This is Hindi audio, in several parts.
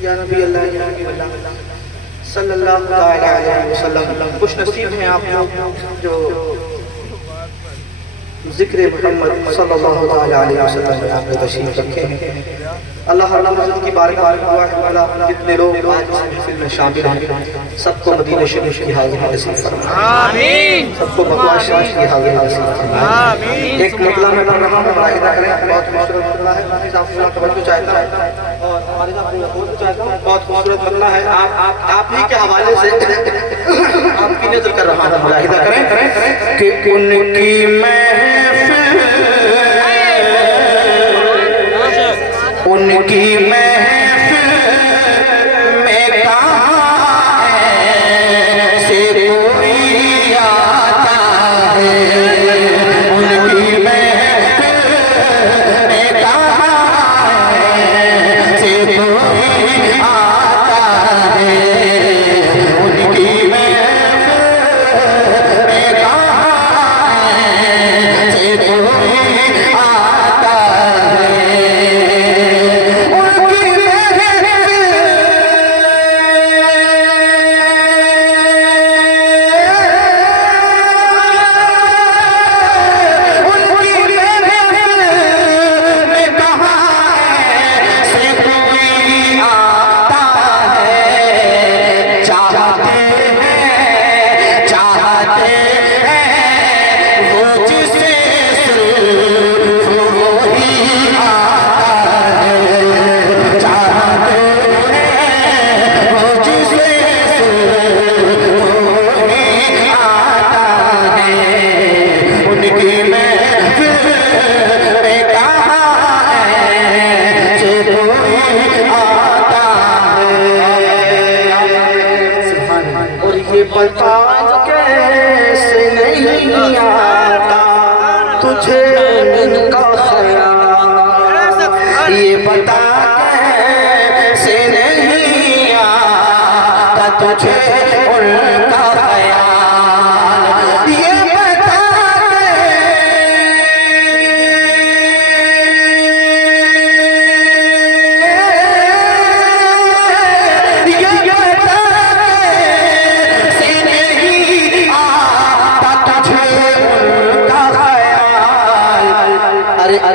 या नबी अल्लाह या नबी अल्लाह सल्लल्लाहु अलैहि वसल्लम। खुश नसीब हैं आप लोग जो ज़िक्र मोहम्मद सल्लल्लाहु अलैहि वसल्लम में आपने तशरीफ़ रखे हैं। अल्लाह हज़रत की बारगाह में दुआ है अल्लाह जितने लोग आज इस महफिल में शामिल हैं सबको मदीना शरीफ की हाज़िरी नसीब फरमाए। आमीन। सबको मक्का शरीफ की हाज़िरी नसीब फरमाए। आमीन। एक मतला में पढ़ रहा हूं, मुलाहिज़ा करें, बहुत खूबसूरत मतला है। हाफ़िज़ आपको तवज्जो चाहता है और हमारे साथ बोलना चाहता हूं। बहुत खूबसूरत मतला है। आप ही के हवाले से आपकी नज़र कर रहा हूं, मुलाहिज़ा करें कि उनकी उनकी महफिल में कहाँ ऐसे कोई आता है। उनकी महफिल में कहाँ ऐसे कोई आता है। उनकी महफिल में कहाँ ऐसे कोई आता है। पता कैसे नहीं आता तुझे उनका ख्याल। ये पता कैसे नहीं आता तुझे उनका ख्याल। ये पता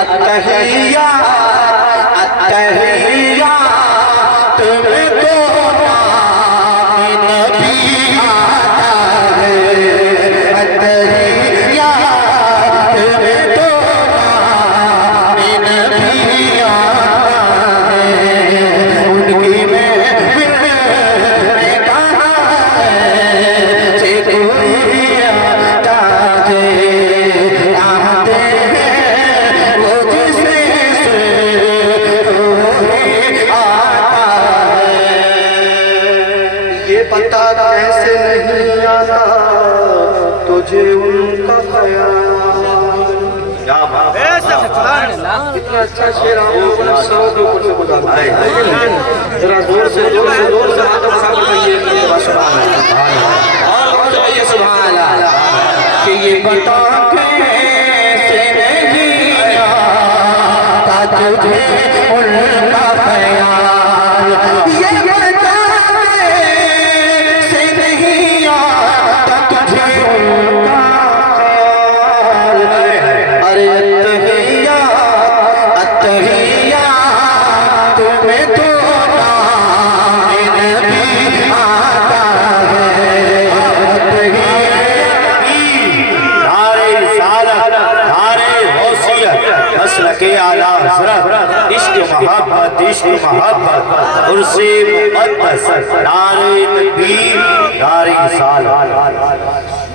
अत्तहिया अत्तहिया तुम्हें तो नबी आता है। अत्तहिया तुम्हें तो नबी आता है। उनकी महफिल में कहाँ ऐसे कोई आता है। पता कैसे नहीं आता तुझे उनका ख्याल। कितना अच्छा शेर आपने सौ के ऊपर से बोला है। जरा जोर से हाथ उठा कर कहिए सुभान अल्लाह कि ये पता कैसे नहीं आता तुझे उनका ख्याल। ये मोहब्बत उर्से मुक़द्दस नारे तकबीर नारे रिसालत।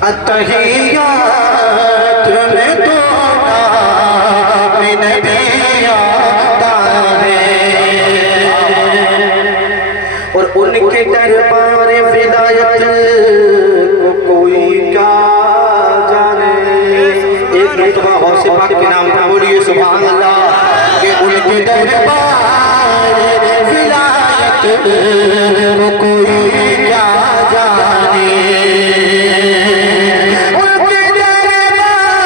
अत्तहियात में तो नाम नबी आता है और उनके दरबार विलायत को कोई क्या जाने। एक मरतबा गौसे पाक के नाम पर बोलिए सुभान अल्लाह कि उनके दरबार कोई क्या जाने। उनके दरबार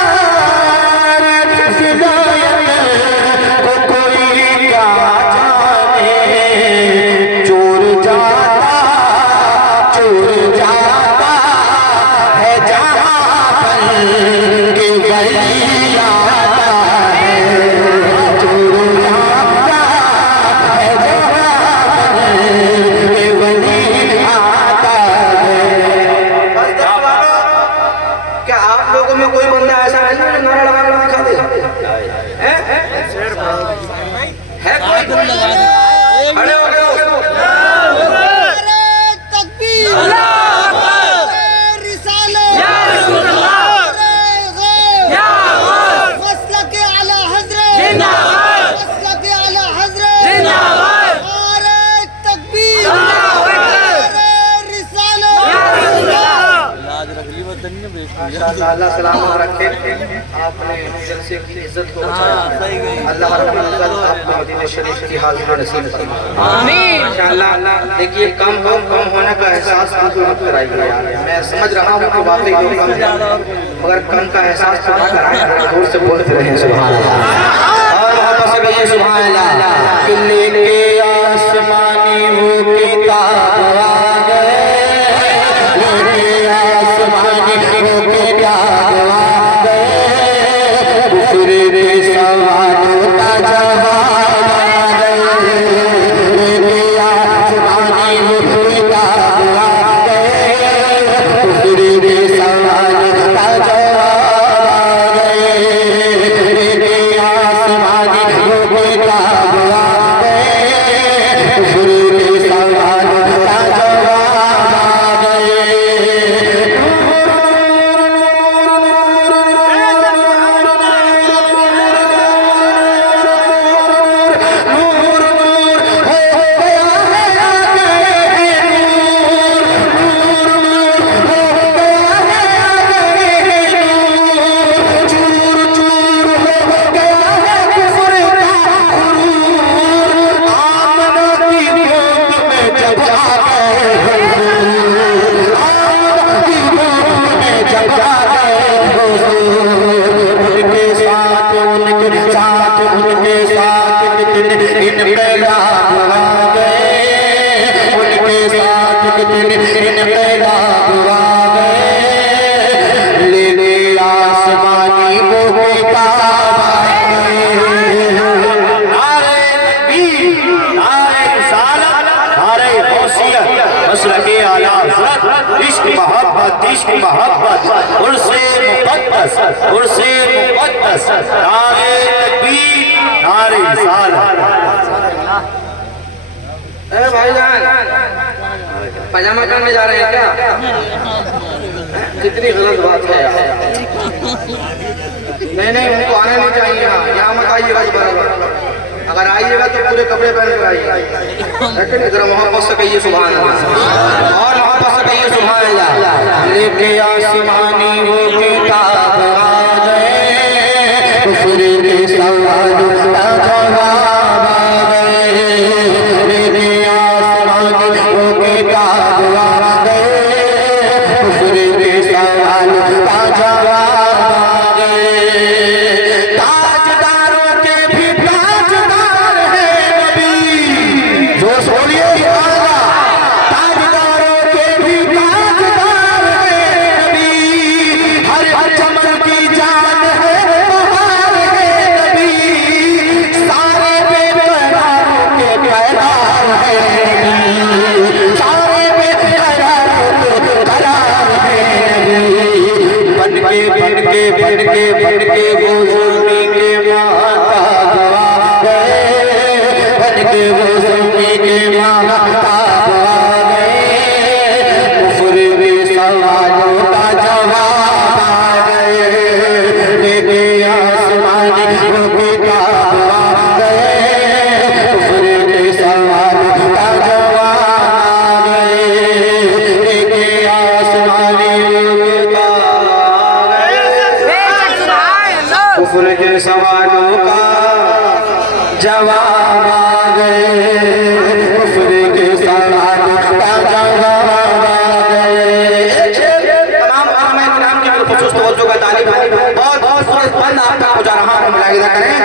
विलायत को कोई क्या जाने। जो अल्लाह सलामत रखे, आपने जलसे की इज्जत को बचाया, अल्लाह रब्बुल इज्जत आपको मदीना शरीफ की हाज़िरी नसीब फरमाए आमीन इंशाअल्लाह। देखिए कम होने का एहसास बिल्कुल मत कराइए यार, मैं समझ रहा हूँ कि वाकई लोग कम हैं, मगर कम का एहसास तो ना कराएं, जोर से बोलते रहें सुभान अल्लाह और मोहब्बत से कहिए सुभान अल्लाह। कि लेके आसमानी वो किताब आ गए, लेके आसमानी वो किताब आ गए, कुफर के सवालों का जवाब आ गए, लेके आसमानी वो किताब आ गए, कुफर के सवालों का जवाब आ गए, लेके आसमानी वो किताब आ गए, कुफर के सवालों का जवाब आ गए। इश्क मोहब्बत उर्से मुक़द्दस नारे तकबीर नारे रिसालत। ए भाईजान पजामा पहनने जा रहे हैं क्या? कितनी गलत बात है यार। नहीं उनको आना नहीं चाहिए, यहाँ मत आइएगा बराबर, अगर आइएगा तो पूरे कपड़े पहन कर आइएगा। जरा मोहब्बत से कहिए सुभान अल्लाह और मोहब्बत से कहिए सुभान अल्लाह। लेके आसमानी वो किताब आ गए, कुफर के सवालों का जवाब आ गए, लेके आसमानी वो किताब आ गए, कुफर के सवालों का जवाब आ गए। ताजदारों के भी ताजदार है नबी, जो बोलिए ताजदारों के भी ताजदार है नबी, हर चमन की जान है बहार है नबी, सारे बेकरारों के करार है नबी, सारे बेकरारों के करार है नबी। बन के वो ज़ुल्मी के महताब आ गए, बन के वो ज़ुल्मी के महताब आ गए, कुफ्र के सवालों का जवाब आ गए, लेके आसमानी वो किताब आ गए, कुफ्र के सवालों का जवाब आ गए, लेके आसमानी वो किताब कुफ्र के सवालों का जवाब आ गए, कुफ्र के सवालों का जवाब आ गए। तमाम उलमा इकराम की बिलखुसूस तवज्जो का तालिब बहुत सूरत बंद आप तक पहुंचा रहा हूं, मुलाहिजा करें।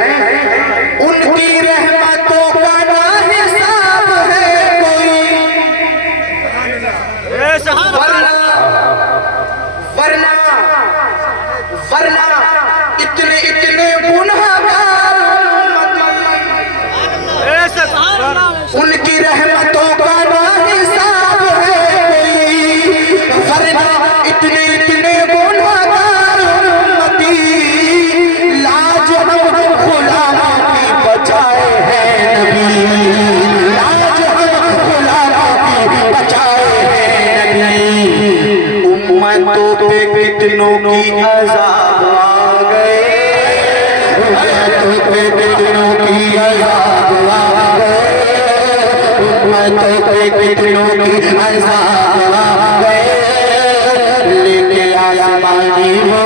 उनकी रहमतों का ना हिसाब है कोई, वरना इतने गुनहगार उनकी रहमतों का ना हिसाब है कोई, वरना इतने गुनहगार उम्मती, लाज हम गुलामों की बचाए हैं नबी, लाज हम गुलामों की बचाए हैं नबी। उम्मतों पे कितनों की अज़ाब आ गए, उम्मतों पे कितनों की अज़ाब आ गए, उम्मतों पे कितनों की अज़ाब आ गए, लेके आसमानी वो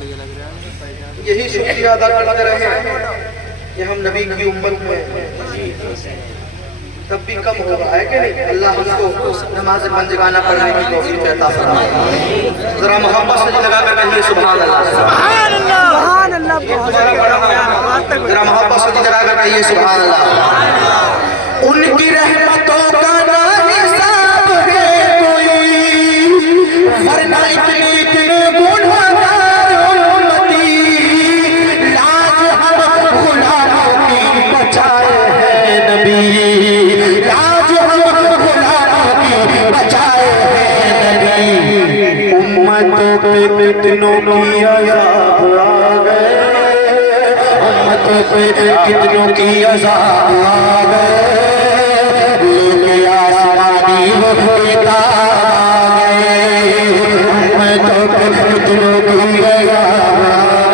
यही शुक्रिया अदा करते रहे कि हम नबी की उम्मत में, तब भी कम होगा, है कि नहीं? अल्लाह हमको नमाज पंजगाना पढ़ने की तौफीक अता फरमाए। जरा मोहब्बत से लगा कर कहिए सुभान अल्लाह, सुभान अल्लाह, सुभान अल्लाह। जरा मोहब्बत से लगा कर कहिए सुभान अल्लाह। उनकी रहमतों का ना हिसाब है कोई, वरना इतने इतने गुनहगार उम्मती, लाज हम गुनाहों की बचाए हैं नबी, लाज हम गुनाहों की बचाए हैं नबी। उम्मत पे कितनों की अज़ाब आ गए, उम्मत पे कितनों की अज़ाब आ गए, लेके आसमानी वो किताब आ गए, उम्मत पे कितनों की अज़ाब आ गए।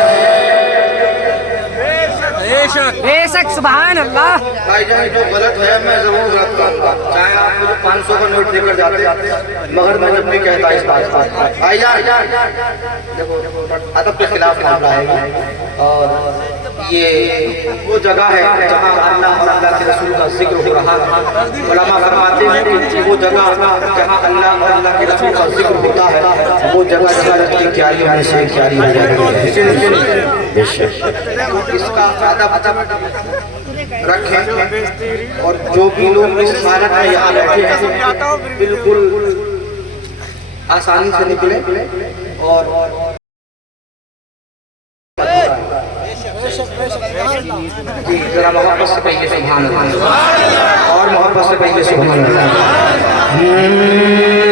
बेशक सुभान अल्लाह। भाईजान जो गलत है मैं जरूर रद्द करूंगा, चाहे आप मुझे 500 का नोट देकर जाते, मगर मैं जब भी कहता इस बात का भाईजान देखो अदब के खिलाफ मामला है। और ये वो जगह है जहाँ अल्लाह और अल्लाह के रसूल का जिक्र हो रहा है। उलमा फरमाते हैं कि वो जगह जहाँ अल्लाह और अल्लाह के रसूल का जिक्र होता है वो जगह जन्नत की क्यारियों में से क्यारी हो जाती है। इसका अदब रखें और जो भी लोग इस हालत में यहाँ बैठे हैं बिल्कुल आसानी से निकले और जरा मोहब्बत से कहिए सुभान अल्लाह, और मोहब्बत से कहिए सुभान अल्लाह।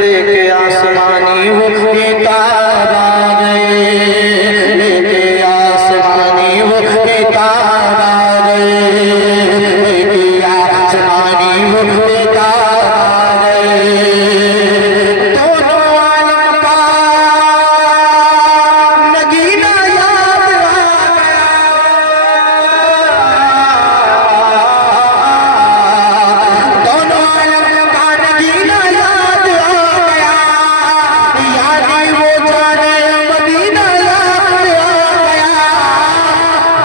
लेके आसमानी वो किताब आ गए, लेके आसमानी वो किताब आ गए, लेके आसमानी वो किताब आ गए। दोनों आलम का नगीना याद आ गया, दोनों आलम का नगीना याद आ गया, यानी वो जाने मदीना याद आ गया,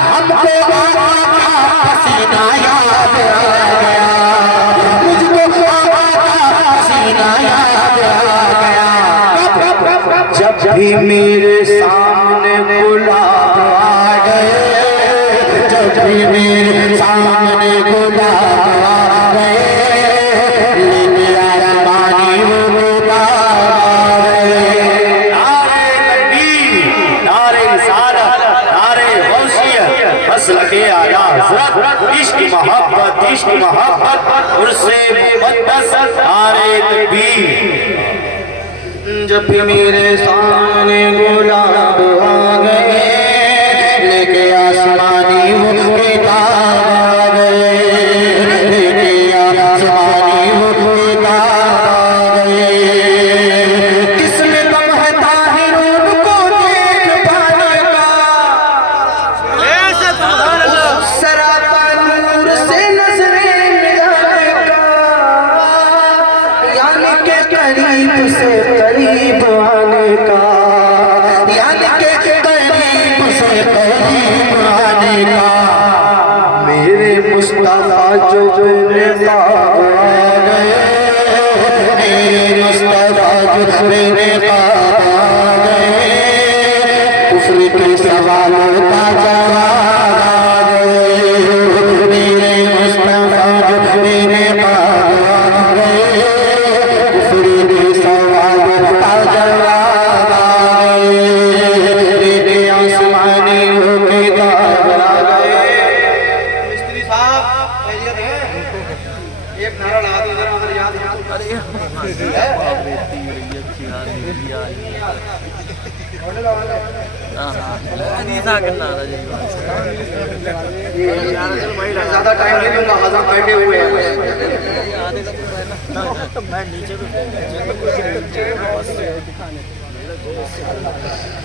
हमको आका का पसीना याद आ गया, मुझको आका का पसीना याद आ गया। जब भी मेरे सामने गुलाब आ गए, जब भी मेरे सामने गुलाब आ गए, लेके आसमानी वो गुलाब आ गए। नारे तकबीर, नारे रिसालत, नारे गौसियत, मसलके आला हज़रत, इश्क मोहब्बत उर्से मुक़द्दस, नारे तकबीर। जब भी मेरे सामने गुलाब आ गए, लेके आसमानी वो किताब आ गए, लेके आसमानी वो किताब आ गए। किसने गम है ताहिर उनको देख पाने का, सरापा नूर से नजरें मिलाने का, यानी के करीब से करीब आने का, यानी के करीब से करीब आने का। मेरे मुस्तफा जो मेरे पास आ गए, मेरे मुस्तफा जो मेरे पास आ गए, कुफ्र के सवालों का जवाब आ गए, मेरे मुस्तफा जो मेरे पास आ गए, कुफ्र के सवालों का जवाब आ गए, लेके आसमानी वो किताब आ गए। मिस्त्री साहब खैरियत है? एक नारा लगा दो जरा, अगर याद है ज्यादा टाइम नहीं लूंगा, हज़रत बैठे हुए हैं।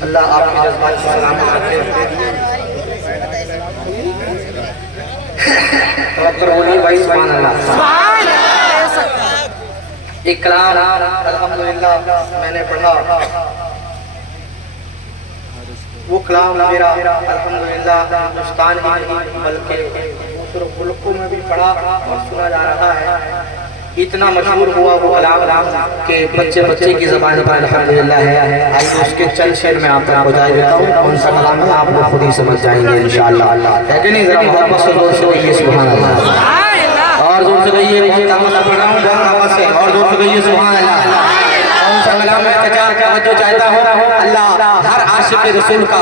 अल्लाह आपके जज्बात को सलामत रखे। बोलिए भाई सुभान अल्लाह। एक कलाम अल्हम्दुलिल्लाह मैंने पढ़ा, वो कलाम मेरा अल्हम्दुलिल्लाह हिंदुस्तान ही नहीं बल्कि दूसरे मुल्कों में भी पढ़ा और सुना जा रहा है। इतना मशहूर हुआ वो कलाम के बच्चे बच्चे की ज़बान पर अल्हम्दुलिल्लाह है। आइए उसके चंद शेर में आप तक पहुँचा देता हूँ। कौन सा कलाम है आप लोग खुद ही समझ जाएंगे इंशाअल्लाह। है कि नहीं? ज़रा मोहब्बत से जोर से कहिए सुभान अल्लाह, और जोर से कहिए बहुत ताकत पढ़ रहा हूँ, बहुत मोहब्बत से और जोर से कहिए सुभान अल्लाह। कौन सा कलाम है चाचा? जो चाहता हूँ अल्लाह हर आशिक रसूल का,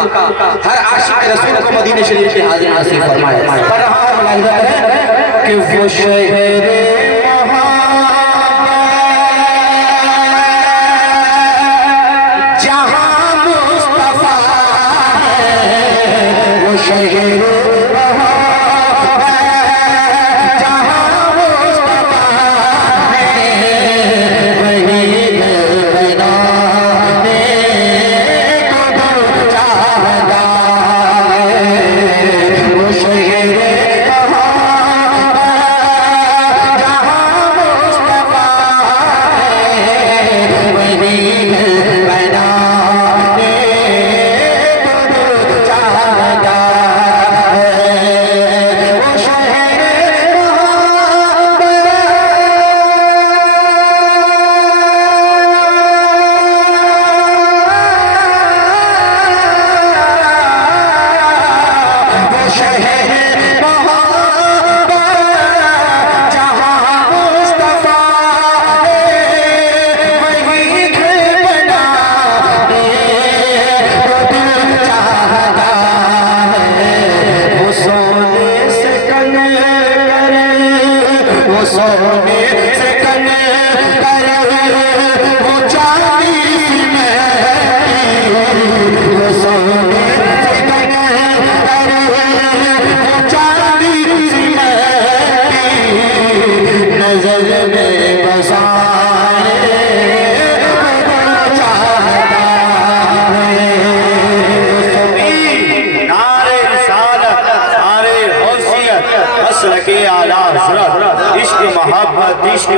हर आशिक रसूल को मदीने शरीफ के हाजिर नसीब फरमाए। पढ़ रहा हूँ कि वो शहर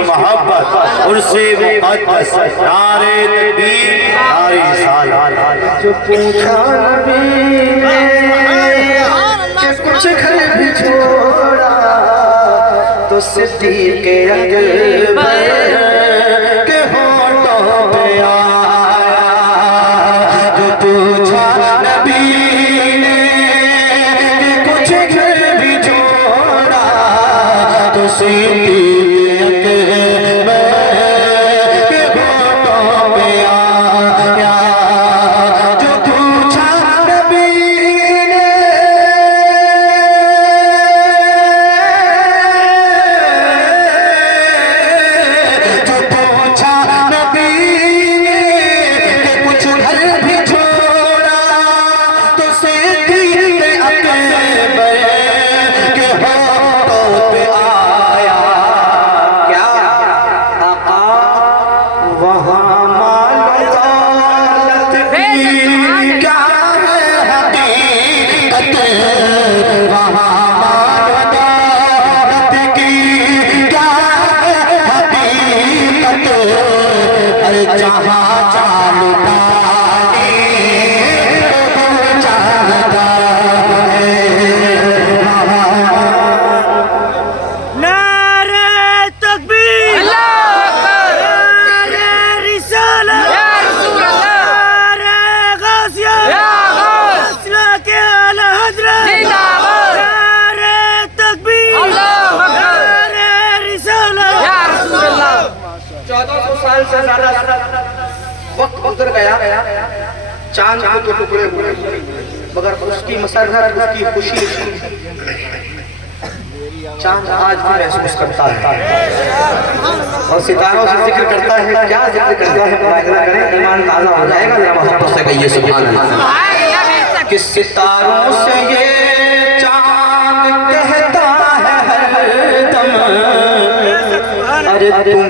मोहब्बत उर्से मुक़द्दस नारे तकबीर नारे रिसालत। जो पूछा नबी ने कि कुछ घर भी छोड़ा तो सिद्दीक़ अकबर के होठों पे आया। जो पूछा नबी ने कि कुछ घर भी छोड़ा तो सिद्दीक़ वक्त गुजर गया, चांद को तो टुकड़े हुए मगर उसकी मसरत उसकी खुशी चांद आज भी महसूस करता है और सितारों से जिक्र करता है। क्या जिक्र करता है? ईमान ताज़ा हो जाएगा। मोहब्बत से कहिए सुभान अल्लाह। कि सितारों से ये चांद कहता है हर दम, अरे तुम